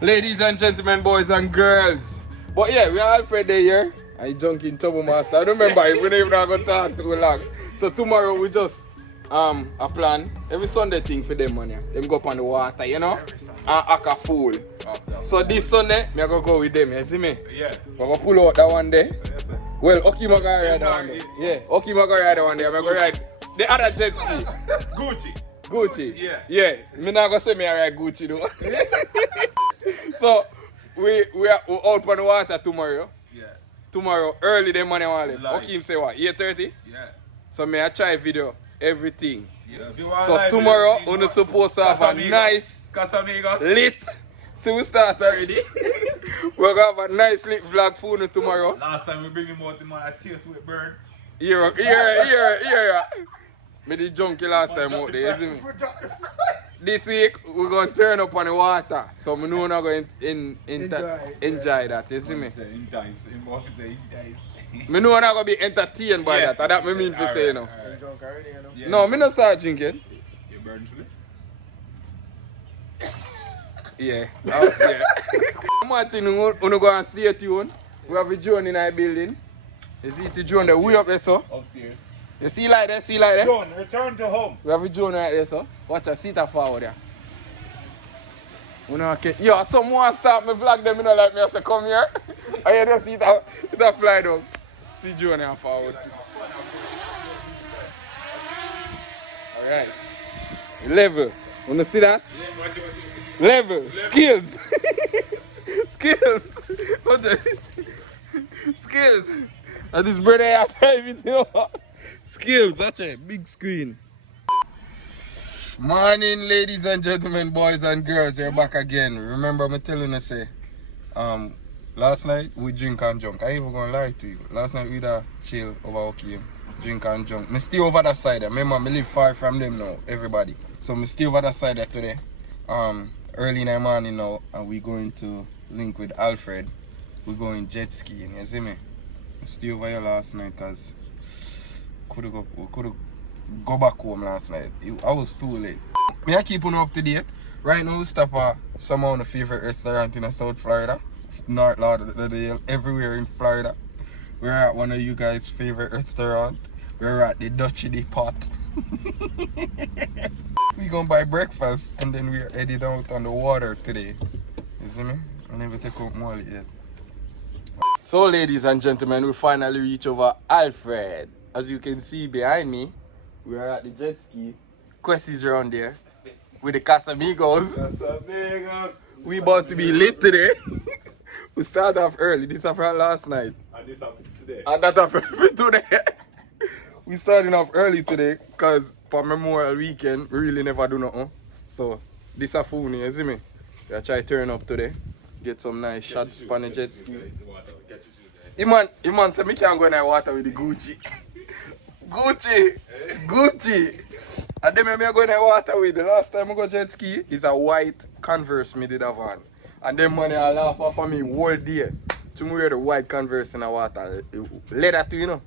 Ladies and gentlemen, boys and girls. But yeah, we are Alfred there here. I junk in Trouble Master. I don't remember if we even not gonna talk too long. So tomorrow we just a plan. Every Sunday thing for them money. Them go up on the water, you know? And act a fool. So this Sunday, me gonna go with them, you see me? Yeah. We're gonna pull out that one day. Well, Oki Maga ride that one day. Yeah, Oki Maga ride that one day. I'm gonna ride the other jet ski. Gucci. Yeah. Yeah. Me not gonna say me I ride Gucci though. So we are out on the water tomorrow. Yeah. Tomorrow early the money one left. Live. Oki say what? 8:30? Yeah. So me I try video everything. Yeah. If you want So live, tomorrow you we're supposed to have a nice Casamigos. lit. So we start already. We're gonna have a nice lit vlog for you tomorrow. Last time we bring him out, the man I chase with bird. Here. Me the junkie last time out there, isn't it? This week we're gonna turn up on the water. So me know I'm not going to enjoy that, you see me? Me know I'm not gonna be entertained by that. That's what I mean for saying no. Yeah. No, me not start drinking. You burn through it? Yeah. Yeah. One thing, we go and stay tuned. We have a drone in our building. You see the drone there, way up there, so. Upstairs. You see like that, see like that? John, return to home. We have a drone right there, so. Watch a seat forward there. Yo, someone start me vlog them, you know, like me, I say, come here. I hear the seat it fly down. See drone here forward. Alright. Level. Wanna see that? Level. Skills. Skills. What's that? Skills. And this brother has everything over. Skills. Watch it. Big screen. Morning, ladies and gentlemen, boys and girls. We're back again. Remember me telling you, say, last night we drink and junk. I ain't even gonna lie to you. Last night we da chill over Okiem. Drink and junk. Me stay over that side. Remember, me live far from them now, everybody. So me stay over that side there today. Early in the morning now, and we going to link with Alfred. We're going jet skiing, you see me? We stay over here last night because we could go back home last night. I was too late. Me I keep on up to date. Right now we stop at some of the favorite restaurant in South Florida. North Lauderdale, everywhere in Florida. We're at one of you guys' favorite restaurant. We're at the Dutch in the Pot. We gonna buy breakfast and then we're headed out on the water today. You see me? I never take out more yet. So ladies and gentlemen, we finally reach over Alfred. As you can see behind me, we are at the jet ski. Quest is around there with the Casamigos. We about to be lit today. We start off early. This happened last night. And this happened today. And that happened today. We starting off early today because for Memorial Weekend, we really never do nothing. So, this a fool, you see me? I try to turn up today. Get some nice shots on the jet ski. Iman said me can't go in the water with the Gucci. Gucci. And then I go in the water with the last time I go jet ski is a white Converse me did have on. And then money I laugh off of me whole day. To me wear the white Converse in the water. Leather too, you know.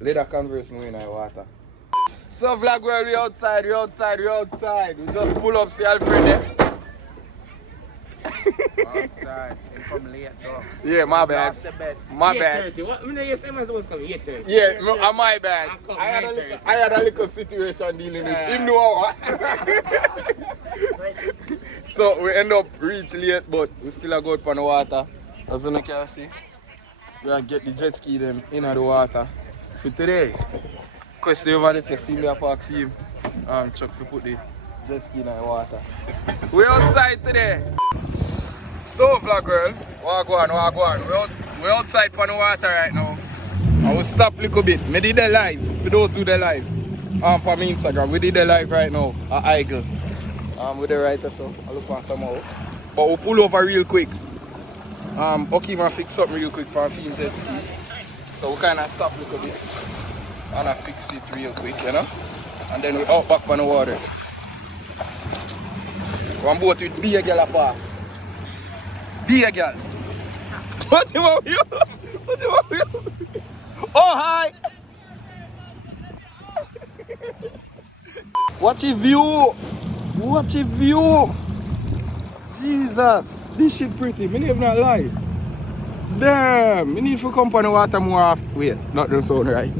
Leather Converse me in the water. So vlog well, we outside. We just pull up, see Alfred there. Outside, and come late though. Yeah, my bad. Lost the bed. My bad. 8:30. What? I mean, you say I'm supposed to come 8:30. Yeah, no, my bad. come I had 9:30. a little situation dealing with him. No. So we end up reach late, but we still go out on the water. As you can see, we are get the jet ski them in the water for today. Question over there, so see me a park for him. Chuck to put the jet ski in the water. We outside today. So vlog girl, walk on. We outside on the water right now. I will stop a little bit. Me did the live, for those who the live. For me Instagram, we did the live right now at Eagle. With the writer, so I'll look for some more. But we'll pull over real quick. Okay, man, fix something real quick for film jet ski. So we kind of stop a little bit. And I fix it real quick, you know. And then we out back on the water. One boat with be a girl a pass. Be a girl. What you want you? What you want you? Oh hi! Watch a view! Watch a view! Jesus! This shit pretty, me never not lie. Damn, me need to come on the water more often. Wait, not the sound right.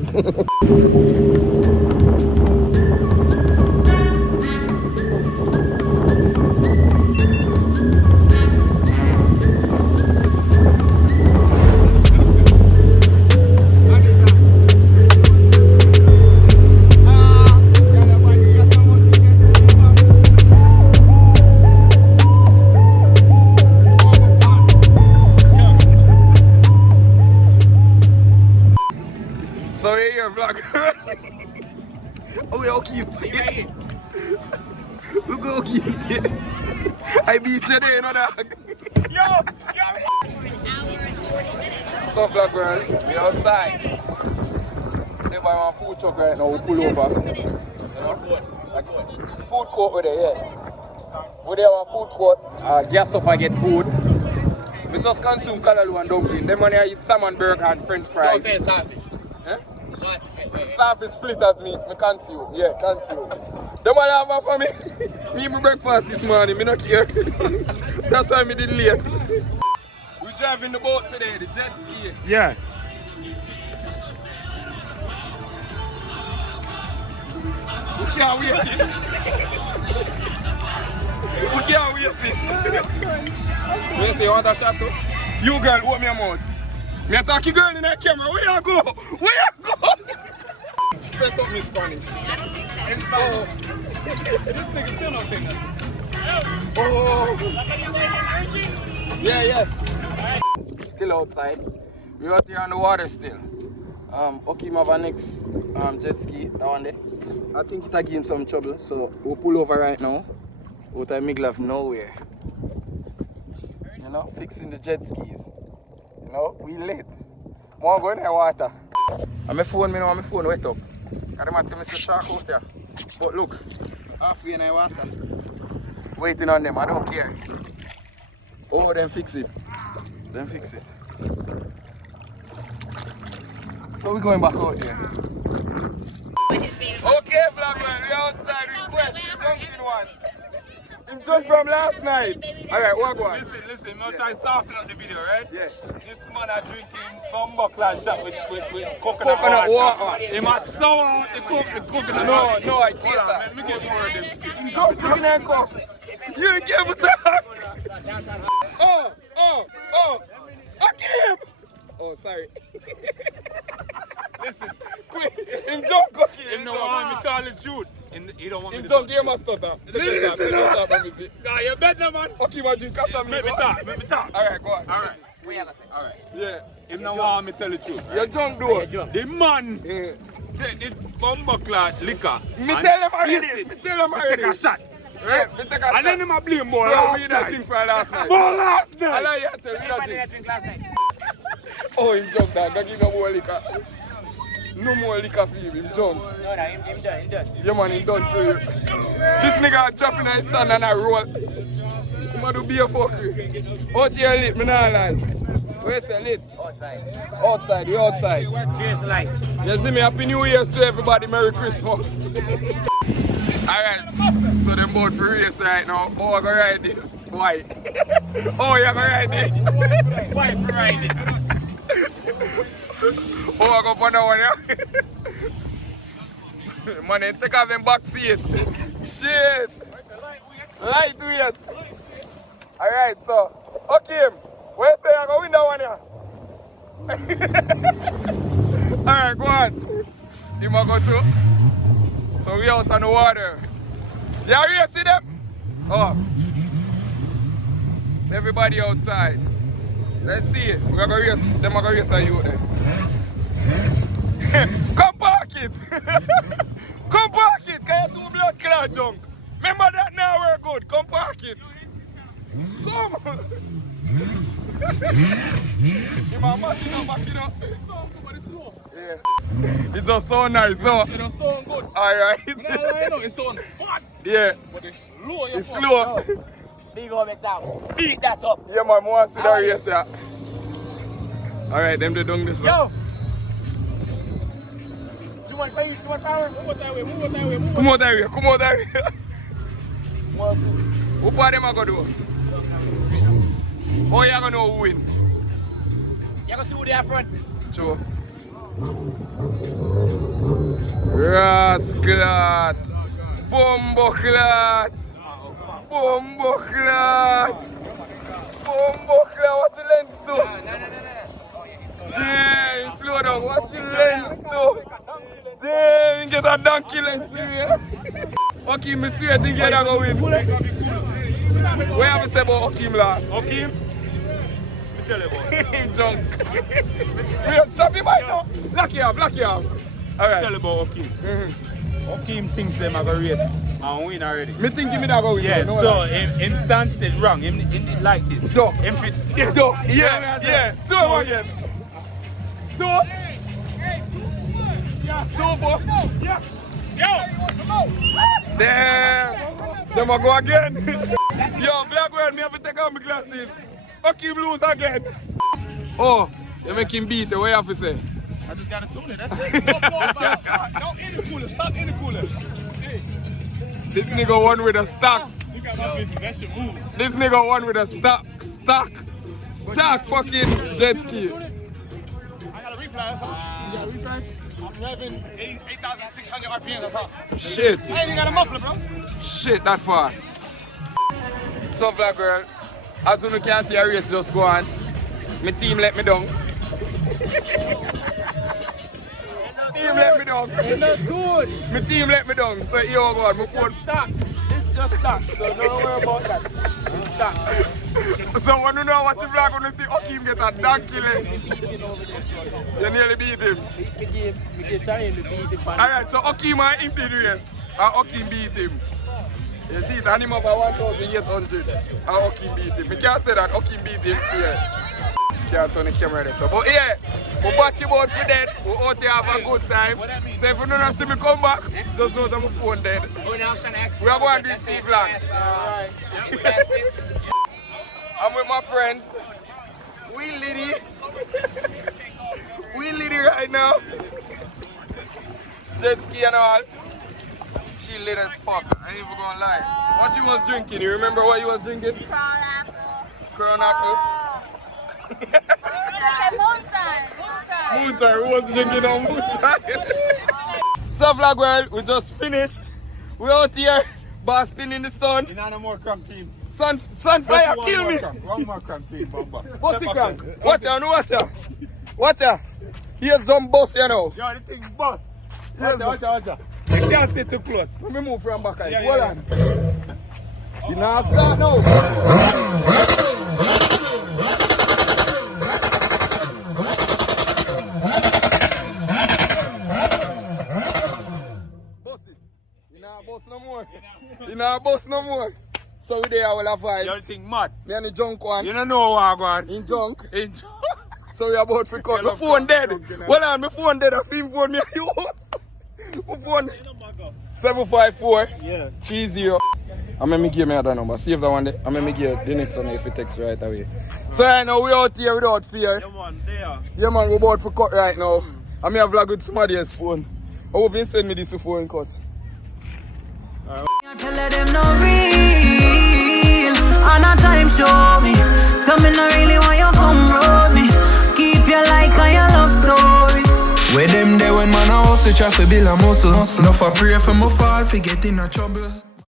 So here, vlog. Oh, we all keep it. We go keep it. I beat you there, you know that. Yo! So vlog, girl, we outside. They buy one food truck right now, we pull over. You know? Like, food court over there, yeah. We there one food court, gas up and get food. We just consume callaloo and dumpling. Them money I eat salmon burger and french fries. Don't say starfish. Eh? Starfish flit at me, I can't see you. Yeah, can't see you. Them money have one for me. Me my breakfast this morning, me not care. That's why me did late. We driving the boat today, the jet ski. Yeah. We can't wait it. We can't wait it. You say you want a shot too? You girl, open your mouth. Me attack you girl in that camera. Where you go? Where you go? Say something in Spanish. Oh. This nigga still not saying that. Oh. Yeah, yes. Still outside. We're out here on the water still. Okay, have a next jet ski down there. I think it'll give him some trouble, so we'll pull over right now. Out of middle of nowhere. You know, fixing the jet skis. You know, we late. I want to go in the water. And my phone wet up. Because I tell me it's a shark out there. But look, halfway in the water. Waiting on them, I don't care. Oh, then fix it. Then fix it. So we're going back out here. Okay, vlogman, we're outside. Request, junking one. Him jumped from last night. Alright, what go on? Listen, I'm trying to soften up the video, right? Yeah. This man are drinking bumbo class shot with Coconut water. He must sour out the coconut water. No, I chase that. Let me get more of them sticks. Him jumped in and go. You ain't give a talk. Oh. Akim! Oh, sorry. Listen, Quick, him jump cookie. he don't want me to call it shoot. He don't want me Him to jump game a stutter. Listen, nah, you better, man. Okay, man, drink after me. Let me talk. Alright, go on. Alright. What you have to say? Alright. Yeah. He don't want me to tell the truth. Right? You jump though. The man Yeah. take this bumbo clad liquor. Me and tell him chase already. it. Me tell him Me already. take a shot. Right? Me take a shot. And then him a blame ball Yeah, last we that night. thing for last night. Ball last I night. like you tell me that Everybody thing. that drink last night. Oh, him jump that. Don't give him more liquor. No more liquor for him. Him jump. No, him done. Yeah, man, he done for you. This nigga jumping on his stand and I roll. Come on, do be a fucker. Out here lit, me not lie. Where's the lit? Outside, we outside. Cheers to life. You see me, Happy New Year's to everybody, Merry Christmas. Alright, so them boat for race right now. Oh, I go ride this. Why? Oh, you go ride this. Why for riding? Oh, I go put that one, yeah? Man, they take off them back seat. Shit. Lightweight. Alright, so, okay. Where's the I go win that one, yeah? Alright, go on. You might go too. So we out on the water. You already see them? Oh. Everybody outside. Let's see it. We're going to race. Them are going to race on you then. Come park it! Come park it! Can you do blood clot junk? Remember that now we're good. Come park it. Come! You my machine up, back it up. It's so good, but it's slow. Yeah. It's just so nice, so. It don't sound good. Alright. I know it sound hot, Yeah. but it's slow. It's slow. Big old mix out. Beat that up. Yeah, man, I want to see the race, yeah. Alright, them they done this one. Yo! Too much power? Move out that way. Come out that way. What part them I go do? are gonna know who win? You gonna see who they are front? Sure. Rasclat. Bomboclat. Bomboclat. Bomboclat. What's the lens do? Damn, slow down. What's the lens do? Damn, you get a donkey lens here. Hakeem, I see I think you're gonna win. What have you say about Hakeem last? Hakeem? Me tell you about it. Junk. Wait, stop him right now. Lock you off, lock you off. Alright. Tell you about Hakeem. Hakeem thinks them are going to race and win already. Me think him not going to win. Yes, no, so him stance is wrong. Him did like this. Do. Him fit. Do. Yeah. So again. Do. Do for. Yeah. Damn. Them a go again. Yo, Black World, me have to take off my glasses. Hakeem lose again. Oh, you make him beat it. What you have to say? I just gotta tune it, that's it. Stop in the cooler, stop in the cooler. This nigga won with a stock. Look at my business, that should move. This nigga won with a stock fucking jet ski. I got a reflash, huh? You got a reflash? I'm revving 8,600 RPM, that's all. Shit. I ain't even got a muffler, bro. Shit, that fast. So, Black Girl, as you can see, a race just go on. My team let me down. Team let me down. It's not good. My team let me down. So, yo, God, my phone. Stop. It's just stop, so don't worry about that. It's stop. So, when you know what you vlog, when you see Hakeem get a donkey leg. You nearly beat him. We get Shine to beat him. Alright, so Hakeem and him did the race. And Hakeem beat him. You see, it's animal by 1,800. And Hakeem beat him. I can't say that Hakeem beat him here. Can't turn the camera there. So, but yeah, we watch him out for dead. We out here have a good time. So if you don't see me come back, just know that my phone dead. We are going to do C vlog. I'm with my friends. We Liddy. We Liddy right now. Jet ski and all. She lit as fuck. I ain't even gonna lie. What you was drinking? You remember what you was drinking? Crown apple. Moonshine. Who was drinking on moonshine? So vlog world, we just finished. We out here, basking in the sun. You know no more crank team. Sunfire, kill me. One more crank team, Bamba. What's the crank? Watch out, watch out. Here's some boss, you know. Yo, the thing boss. Yes. Watch out. You can't stay too close. Let me move from back. Yeah, Hold on. You know, start now. You know, boss no more. So we there, all have vibes. You think mad? Me and the junk one. You don't know what I'm in junk. In junk. So we about to cut. My phone dead. Hold on, my phone dead. I film phone me. My phone. 754. Yeah. 30. I'm going to give me another number. Save that one there. I'm going to give the next one if it takes right away. So right now we out here without fear. Yeah man, there. Yeah man, we're about to cut right now. I'm going to vlog with somebody's phone. I hope you send me this phone cut. Tell them no real, and a time show me. So me no really want you come road me. Keep your like on your love story. Where them there when man a hustle, try to build a muscle. No for pray for my fall, fi get in a trouble.